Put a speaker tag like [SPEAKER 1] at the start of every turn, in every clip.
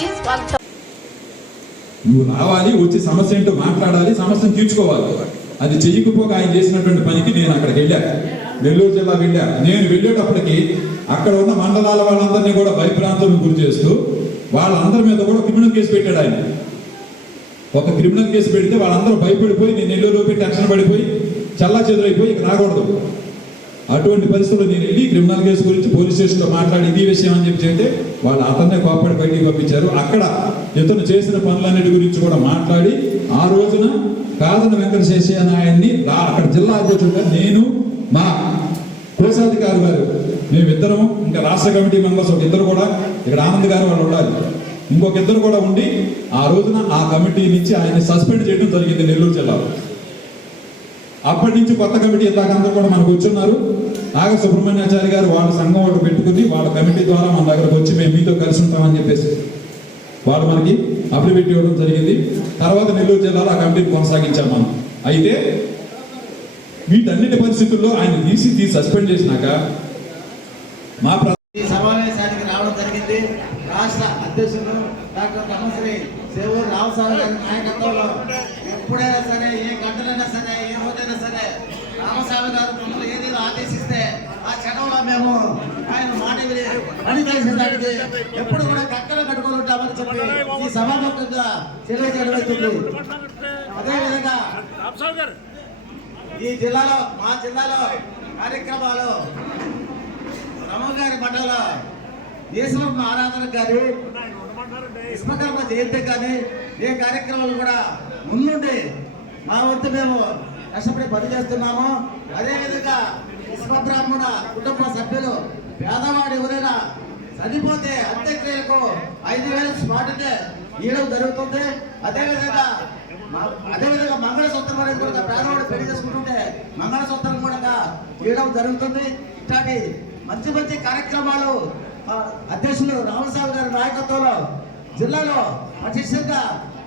[SPEAKER 1] స్వాగతం
[SPEAKER 2] నువ్వు రావాలి వచ్చి సమస్య ఏంటో మాట్లాడాలి సమస్యను తీర్చుకోవాలి. అది చెయ్యకపోగా ఆయన చేసినటువంటి పనికి నేను అక్కడికి వెళ్ళాను నెల్లూరు జిల్లా వెళ్ళా. నేను వెళ్ళేటప్పటికి అక్కడ ఉన్న మండలాల వాళ్ళందరినీ కూడా భయప్రాంతం గురి చేస్తూ వాళ్ళందరి మీద కూడా క్రిమినల్ కేసు పెట్టాడు ఆయన. ఒక క్రిమినల్ కేసు పెడితే వాళ్ళందరూ భయపడిపోయి నేను నెల్లూరు పెట్టి టెన్షన్ పడిపోయి చల్లా చెదురైపోయి ఇక రాకూడదు. అటువంటి పరిస్థితుల్లో నేను వెళ్ళి క్రిమినల్ కేసు గురించి పోలీస్ స్టేషన్లో మాట్లాడి ఇది విషయం అని చెప్పి చెప్తే వాళ్ళు అతన్నే కోపడి బయటికి పంపించారు. అక్కడ ఇతను చేసిన పనులన్నిటి గురించి కూడా మాట్లాడి ఆ రోజున కాదన వెంకట శేషయ్య నాయన్ని అక్కడ జిల్లా అధ్యక్షుడిగా నేను మా కోశాధికారి గారు మేమిద్దరం ఇంకా రాష్ట్ర కమిటీ మెంబర్స్ ఒక ఇద్దరు కూడా ఇక్కడ ఆనంద్ గారు వాళ్ళు ఉండాలి. ఇంకొక ఇద్దరు కూడా ఉండి ఆ రోజున ఆ కమిటీ నుంచి ఆయన సస్పెండ్ చేయడం జరిగింది నెల్లూరు జిల్లాలో. అప్పటి నుంచి కొత్త కమిటీ ఇందాక అందరూ కూడా మనకు వచ్చున్నారు. నాగ సుబ్రహ్మణ్యాచారి గారు వాళ్ళ సంఘం ఒకటి పెట్టుకుని వాళ్ళ కమిటీ ద్వారా మన దగ్గరకు వచ్చి మేము మీతో కలిసి ఉంటామని చెప్పేసి వాళ్ళు మనకి అఫిడవిట్ ఇవ్వడం జరిగింది. తర్వాత నెల్లూరు జిల్లాలో ఆ కమిటీని కొనసాగించాం మనం. అయితే వీటన్నిటి పరిస్థితుల్లో ఆయన తీసి తీసి సస్పెండ్ చేసినాక మా
[SPEAKER 3] సమావేశానికి రావడం జరిగింది. రాష్ట్ర అధ్యక్షులు డాక్టర్ బ్రహ్మశ్రీ సేవూరు రామస్వామి గారి నాయకత్వంలో ఎప్పుడైనా సరే ఏ గంటలైనా సరే ఏ రోజైనా సరే రామస్వామి గారు మమ్మల్ని ఏది ఆదేశిస్తే ఆ క్షణంలో మేము ఆయన మాట విని పని చేసేదానికి ఎప్పుడు కూడా కక్కన కట్టుకొని ఉంటామని చెప్పి ఈ సభాముఖంగా తెలియజేయడం అవుతుంది అదేవిధంగా ఈ జిల్లాలో మా జిల్లాలో కార్యక్రమాలు రమగారి మండలంలో ఈశ్వరం ఆరాధన గారి విశ్వకర్మ జయంతి కానీ ఏ కార్యక్రమాలు కూడా ముందుండి మా వంతు మేము కష్టపడి పనిచేస్తున్నాము అదేవిధంగా విశ్వబ్రాహ్మణ కుటుంబ సభ్యులు పేదవాడు ఎవరైనా చనిపోతే అంత్యక్రియలకు ఐదు వేలు స్పాట్నే ఇవ్వడం జరుగుతుంది. అదేవిధంగా అదేవిధంగా మంగళసూత్రం అనేది కూడా పేదవాడు పెళ్ళి చేసుకుంటుంటే మంగళసూత్రం కూడా ఇవ్వడం జరుగుతుంది. ఇట్లాంటి మంచి మంచి కార్యక్రమాలు అధ్యక్షులు రామస్వామి గారి నాయకత్వంలో జిల్లాలో పటిష్టంగా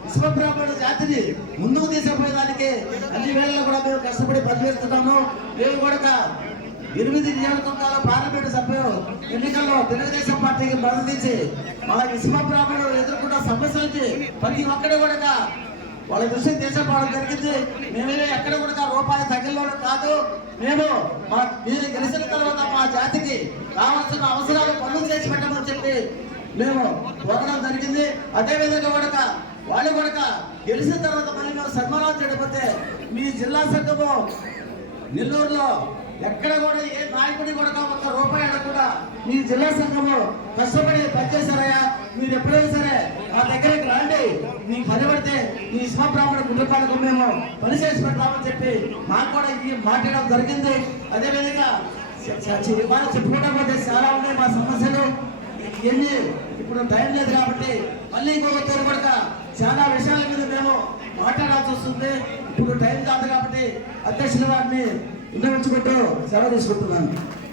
[SPEAKER 3] విశ్వబ్రాహ్మణ జాతిని ముందుకు తీసుకుపోయేదానికి అన్ని వేళల్లో కూడా మేము కష్టపడి పనిచేస్తున్నాము. మేము కూడా ఎనిమిది నియోజకవర్గాల పార్లమెంటు సభ్యులు ఎన్నికల్లో తెలుగుదేశం పార్టీకి మద్దతు ఇచ్చి విశ్వబ్రాహ్మణులు ఎదుర్కొన్న సమస్యలకి ప్రతి ఒక్కటి కూడా వాళ్ళ దృష్టికి తీసుకుపోవడం జరిగింది. మేమే ఎక్కడ కూడా రూపాయి తగిలిన కాదు. మేము మా మీరు గెలిచిన తర్వాత మా జాతికి కావాల్సిన అవసరం పనులు పెట్టమని చెప్పి మేము కోరడం జరిగింది. అదే విధంగా కూడా వాళ్ళు కూడా గెలిచిన తర్వాత మళ్ళీ మేము సన్మానాలు చేయకపోతే మీ జిల్లా సంఘము నెల్లూరులో ఎక్కడ కూడా ఏ నాయకుడి కూడా ఒక్క రూపాయి కూడా మీ జిల్లా సంఘము కష్టపడి పనిచేశారయ్యా. మీరు ఎప్పుడైనా సరే నా దగ్గరికి రండి. మీ పని పడితే మీ విశ్వబ్రాహ్మణ కుటుంబాలకు మేము పని చేసి పెడతామని చెప్పి మాకు కూడా మాట్లాడడం జరిగింది. అదేవిధంగా చ- చ- బాగా చాలా ఉన్నాయి మా సమస్యలు. ఎన్ని? ఇప్పుడు టైం లేదు కాబట్టి మళ్ళీ ఇంకొక పేరు పడక. చాలా విషయాల మీద మేము మాట్లాడాల్సి వస్తుంది. ఇప్పుడు టైం కాదు కాబట్టి అధ్యక్షుల వారిని విన్నవించుకుంటూ సెలవు తీసుకుంటున్నాను.